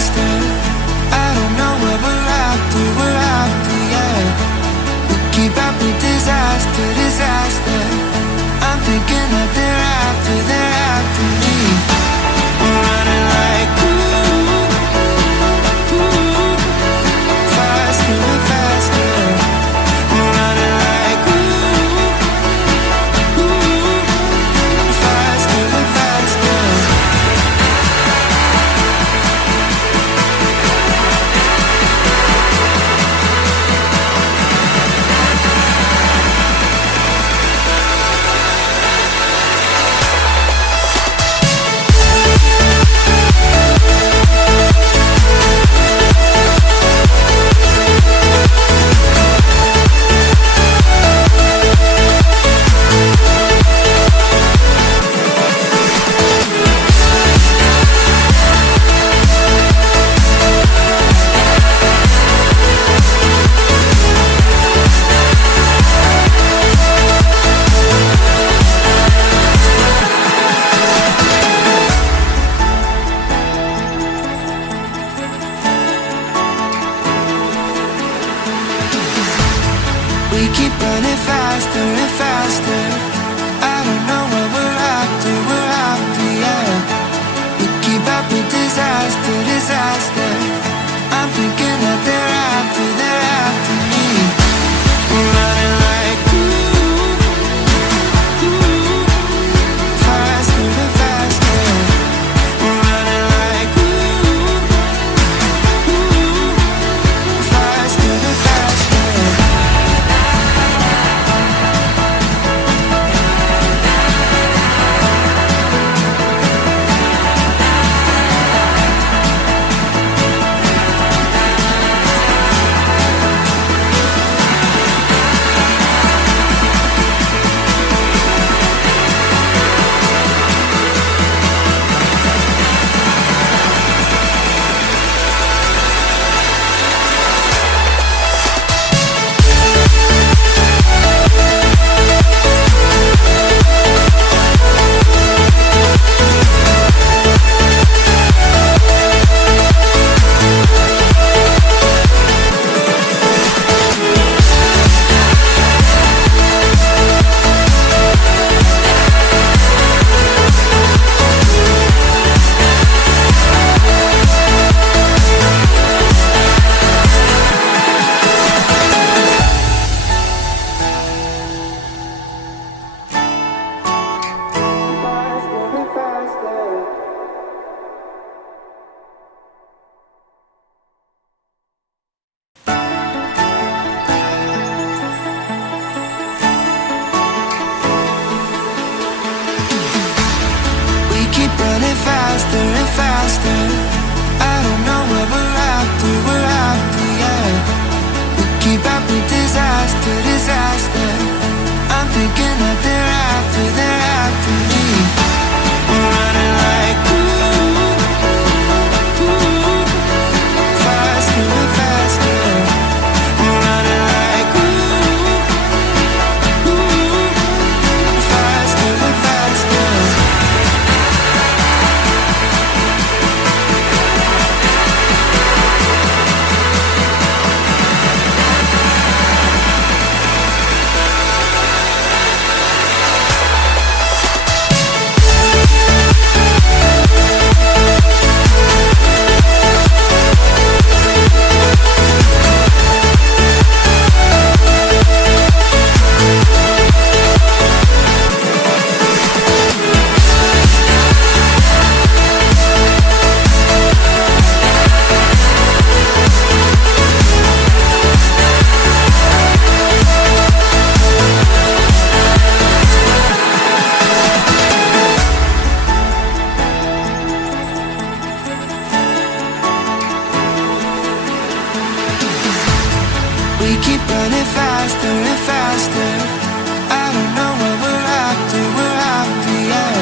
faster. I don't know where we're after, yeah. We keep up with disaster, disaster. I'm thinking that they're after me. We're running like faster and faster. We're running like faster and faster. We keep running faster and faster. I don't know where we're after, yeah. We keep up with disaster, disaster. I'm thinking that they're after me. We're running like faster and faster. We're running like faster and faster. Keep running faster and faster. I don't know where we're after, yeah. We keep up with disaster, disaster. I'm thinking that they're after me. We're running like faster and faster. We're running like faster and faster. We keep running faster and faster. I don't know where we're after, yeah.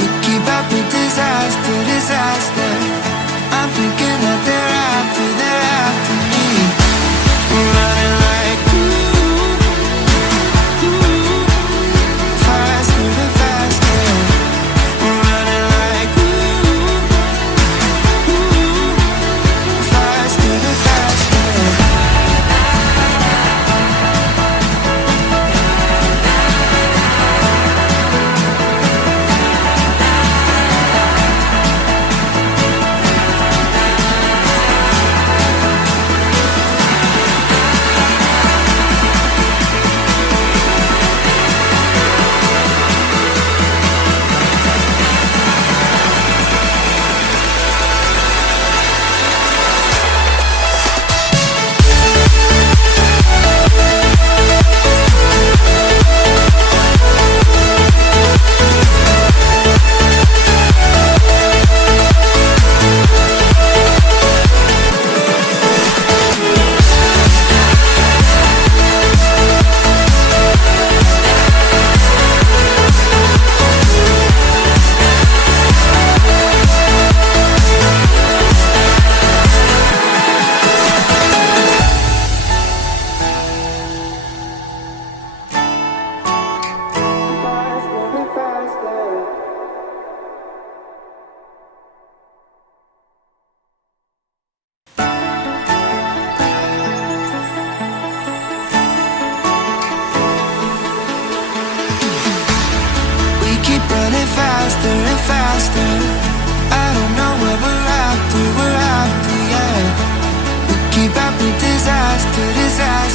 We keep up with disaster, disaster. I'm thinking that they're after me. We're running like faster and faster. We're running like faster and faster. I don't know where we're after, yeah. We keep up with disaster, disaster.